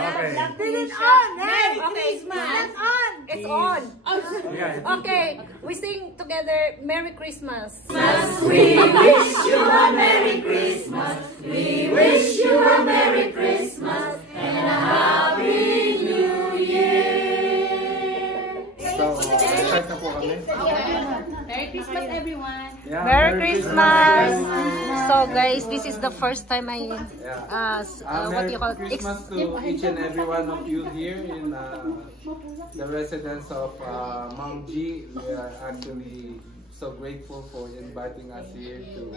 Okay. Turn it on. Merry Okay. Christmas. It's on. It's on. Yeah. Okay, we sing together Merry Christmas. We wish you a Merry Christmas. We wish you a Merry Christmas and a Happy New Year. So, start na po kami. Merry Christmas, everyone. Yeah, Merry Christmas. So guys, this is the first time I what do you call it? Christmas to each and every one of you here in the residence of Mount G. We are actually so grateful for inviting us here to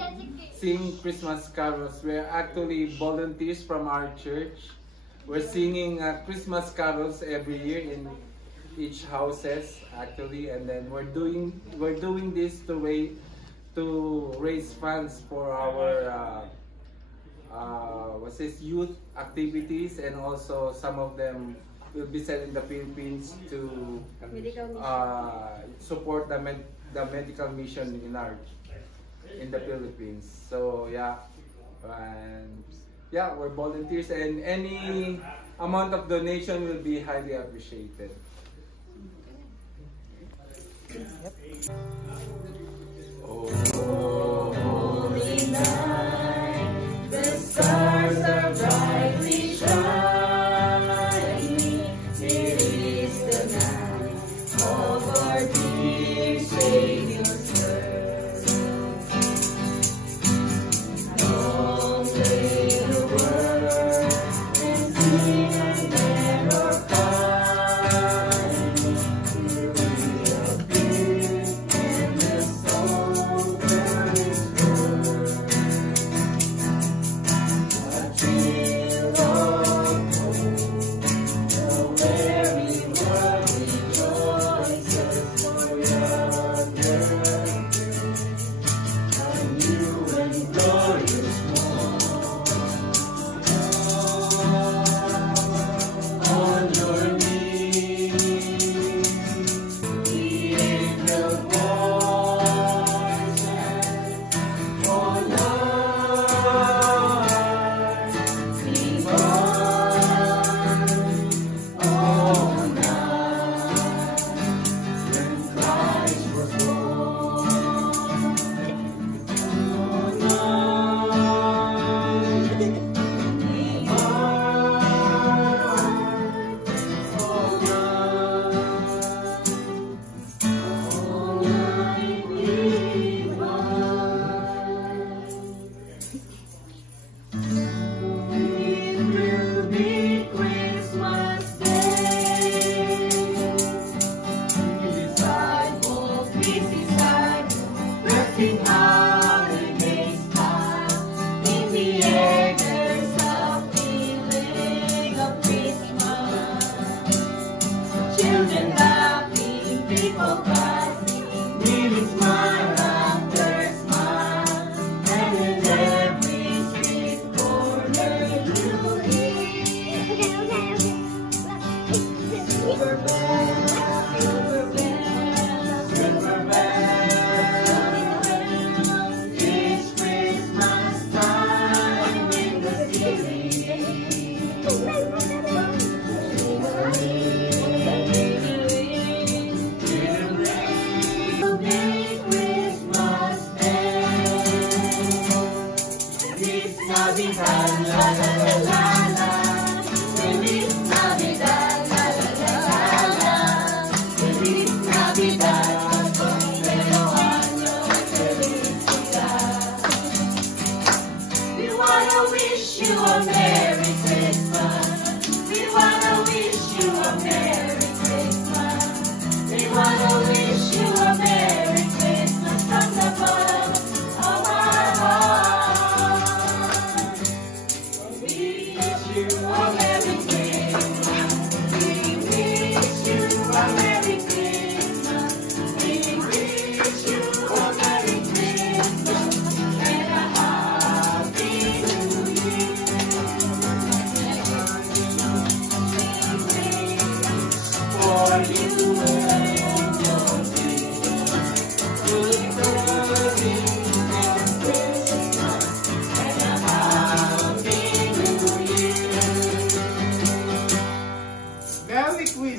sing Christmas carols. We're actually volunteers from our church. We're singing Christmas carols every year in each houses actually, and then we're doing this to raise funds for our youth activities, and also some of them will be sent in the Philippines to support the medical mission in the Philippines. So yeah, and yeah, we're volunteers, and any amount of donation will be highly appreciated. Holy night, the stars are brightly shining. It is the night of our dear Savior's birth. Long lay the world and sing and never find. Here we appear and the song turns forth. A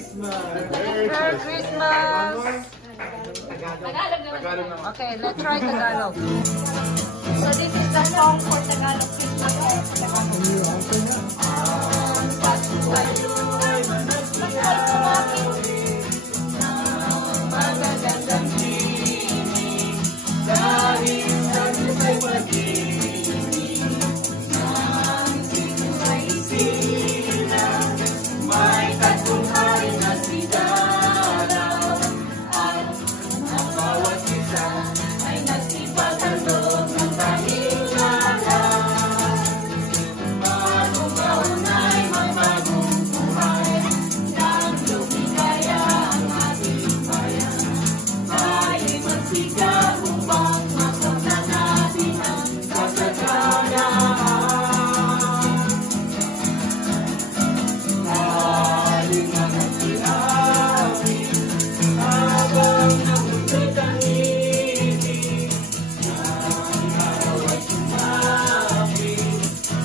Christmas! Merry Christmas! Tagalog naman. Okay, let's try Tagalog. So this is the song for Tagalog Christmas. Magagandang tinig dahil sa Diyos ay pag-ibig ng sino'y silang may tatlong hari na sigaraw at ang bawat isa ay nagsipaghandog ng tanging lahat. Bagong taon ay magbagong buhay ng lumigaya ang ating bayan. Tayo magsikap upang masaktan natin ang kasalanan. Tayo nga nagsiamin habang namunto'y tahimik. Ang araw ay sumapit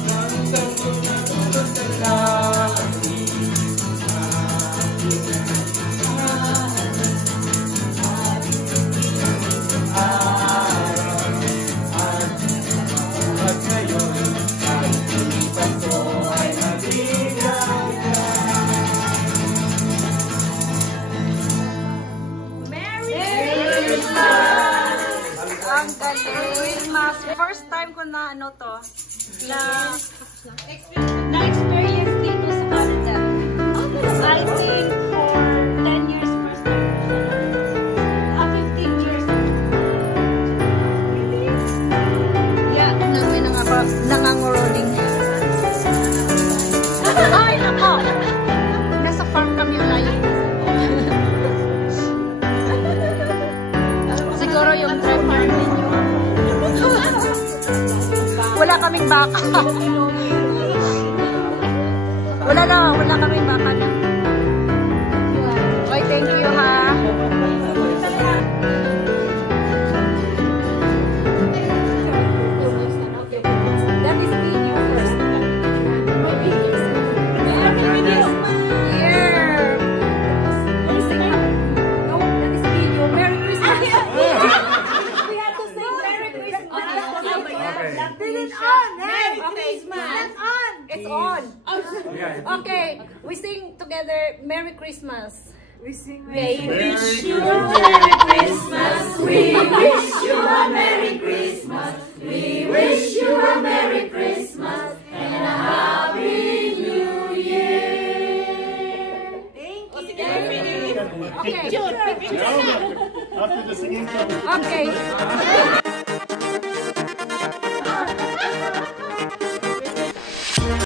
ng santo na tulog sa langit. At ngayon, ang tulipan ko ay nabigaya. Ang galing! First time ko na ano to, na-experience dito sa Canada. I think for 10 years first time. 15 years. Yeah, may nanganguroling. Ay, nako! Nasa farm kami layo. Siguro yung trip ninyo. Wala kaming baka. Wala kaming baka na. Okay, thank you ha. That is video first. No, that is video. Merry Christmas. We have to sing Merry Christmas. Did it on? Merry Christmas. It's on. Okay, we sing together Merry Christmas. We sing. We wish you a Merry Christmas. We wish you a Merry Christmas. We wish you a Merry Christmas and a Happy New Year. Thank you. Okay. After the singing. Okay.